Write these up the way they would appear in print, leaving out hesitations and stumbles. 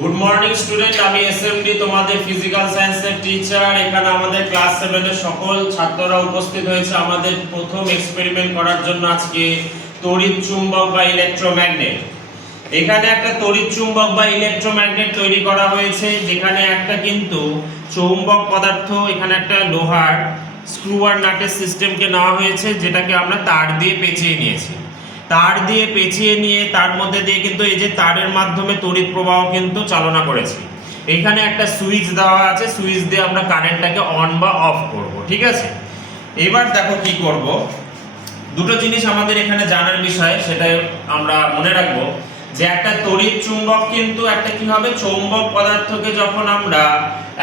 Good morning student, আমি SMD তোমাদের physical সায়েন্সের টিচার। এখানে আমাদের ক্লাস 7 এর সকল ছাত্ররা উপস্থিত হয়েছে আমাদের প্রথম এক্সপেরিমেন্ট করার জন্য। আজকে তড়িৎ চুম্বক বা ইলেকট্রোম্যাগনেট। এখানে একটা তড়িৎ চুম্বক বা ইলেকট্রোম্যাগনেট তৈরি করা হয়েছে, যেখানে একটা কিন্তু চৌম্বক পদার্থ, এখানে একটা লোহার স্ক্রু আর নাটের সিস্টেমকে নেওয়া হয়েছে, যেটাকে আমরা তার দিয়ে পেঁচিয়ে নিয়েছি। তার দিয়ে পেঁচিয়ে নিয়ে তার মধ্যে দিয়ে কিন্তু এই যে তারের মাধ্যমে তড়িৎ প্রবাহ কিন্তু চালনা করেছি। এখানে একটা সুইচ দেওয়া আছে, সুইচ দিয়ে আমরা কারেন্টটাকে অন বা অফ করব, ঠিক আছে। এবার দেখো কি করব। দুটো জিনিস আমাদের এখানে জানার বিষয়, সেটা আমরা মনে রাখবো যে একটা তড়িৎ চুম্বক কিন্তু একটা কি হবে, চৌম্বক পদার্থকে যখন আমরা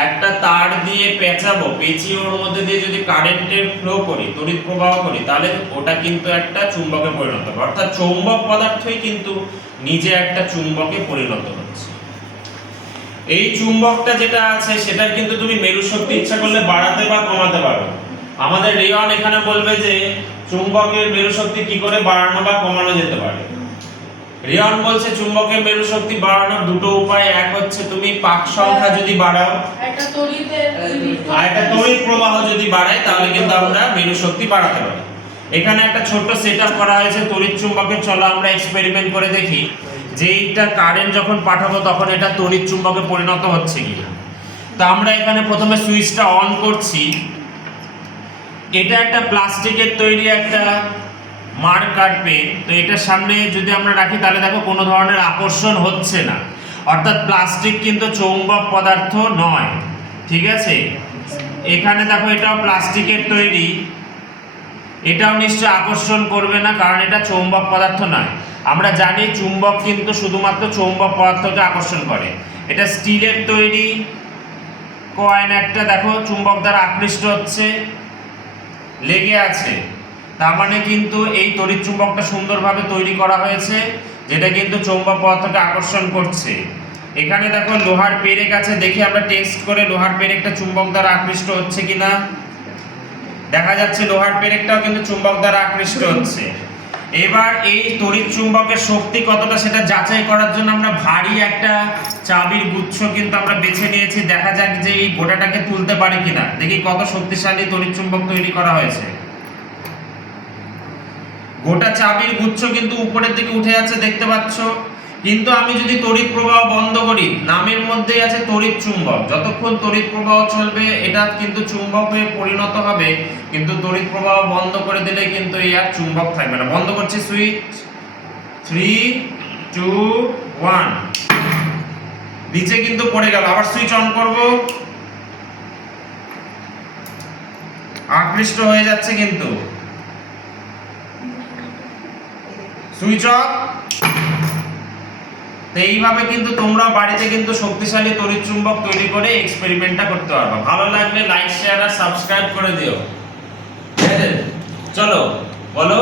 একটা তার দিয়ে পেঁচাবো, পেঁচিয়ে ওর মধ্যে দিয়ে যদি কারেন্টের ফ্লো করি, তড়িৎ প্রবাহ করি, তাহলে ওটা কিন্তু একটা চুম্বকে পরিণত হবে। অর্থাৎ চৌম্বক পদার্থই কিন্তু নিজে একটা চুম্বকে পরিণত হচ্ছে। এই চুম্বকটা যেটা আছে সেটার কিন্তু তুমি মেরু শক্তি ইচ্ছা করলে বাড়াতে বা কমাতে পারো। আমাদের রিয়ন এখানে বলবে যে চুম্বকের মেরু শক্তি কি করে বাড়ানো বা কমানো যেতে পারে। রিয়ন বলছে চুম্বকের মেরু শক্তি বাড়ানোর দুটো উপায়। এক হচ্ছে তুমি পাক সংখ্যা যদি বাড়াও, একটা তড়িৎ প্রবাহ যদি বাড়ায়, তাহলে কিন্তু আমরা মেরু শক্তি বাড়াতে পারি। এখানে একটা ছোট্ট সেটআপ করা হয়েছে তড়িৎ চুম্বকের। চলো আমরা এক্সপেরিমেন্ট করে দেখি যে এইটা কারেন্ট যখন পাঠাবো তখন এটা তড়িৎ চুম্বকে পরিণত হচ্ছে কিনা। তো আমরা এখানে প্রথমে সুইচটা অন করছি। এটা একটা প্লাস্টিকের তৈরি একটা মার্কার পেন। তো এটার সামনে যদি আমরা রাখি তাহলে দেখো কোনো ধরনের আকর্ষণ হচ্ছে না, অর্থাৎ প্লাস্টিক কিন্তু চৌম্বক পদার্থ নয়, ঠিক আছে। এখানে দেখো এটাও প্লাস্টিকের তৈরি, এটাও নিশ্চয় আকর্ষণ করবে না, কারণ এটা চৌম্বক পদার্থ নয়। আমরা জানি চুম্বক কিন্তু শুধুমাত্র চৌম্বক পদার্থকে আকর্ষণ করে। এটা স্টিলের তৈরি কয়েন একটা, দেখো চুম্বক দ্বারা আকৃষ্ট হচ্ছে, লেগে আছে। তার মানে কিন্তু এই তড়িৎ চুম্বকটা সুন্দরভাবে তৈরি করা হয়েছে, যেটা কিন্তু চৌম্বক পদার্থকে আকর্ষণ করছে। এখানে দেখো লোহার পেরেক আছে, দেখি আমরা টেস্ট করে লোহার পেরেকটা চুম্বক দ্বারা আকৃষ্ট হচ্ছে কিনা। দেখা যাচ্ছে লোহার পেরেকটাও কিন্তু চুম্বক দ্বারা আকৃষ্ট হচ্ছে। এবার এই তড়িৎ চুম্বকের শক্তি কতটা সেটা যাচাই করার জন্য আমরা ভারী একটা চাবির গুচ্ছ কিন্তু আমরা বেছে নিয়েছি। দেখা যাক যে এই গোটাটাকে তুলতে পারি কিনা, দেখি কত শক্তিশালী তড়িৎ চুম্বক তৈরি করা হয়েছে। গোটা চাবির গুচ্ছ কিন্তু উপরের দিকে উঠে যাচ্ছে, দেখতে পাচ্ছ। কিন্তু আমি যদি তড়িৎ প্রবাহ বন্ধ করি, নামের মধ্যেই আছে তড়িৎ চুম্বক, যতক্ষণ তড়িৎ প্রবাহ চলবে এটা কিন্তু চুম্বক হয়ে পরিণত হবে। কিন্তু তড়িৎ প্রবাহ বন্ধ করে দিলে কিন্তু এই আর চুম্বক থাকবে না। বন্ধ করছি সুইচ, 3 2 1, নিচে কিন্তু পড়ে গেল। আবার সুইচ অন করব, আকৃষ্ট হয়ে যাচ্ছে কিন্তু। Switch off. তো এইভাবে কিন্তু তোমরা বাড়িতে কিন্তু শক্তিশালী তড়িৎ চুম্বক তৈরি করে এক্সপেরিমেন্টটা করতে পারবে। ভালো লাগলে লাইক শেয়ার আর সাবস্ক্রাইব করে দিও। চলো বলো।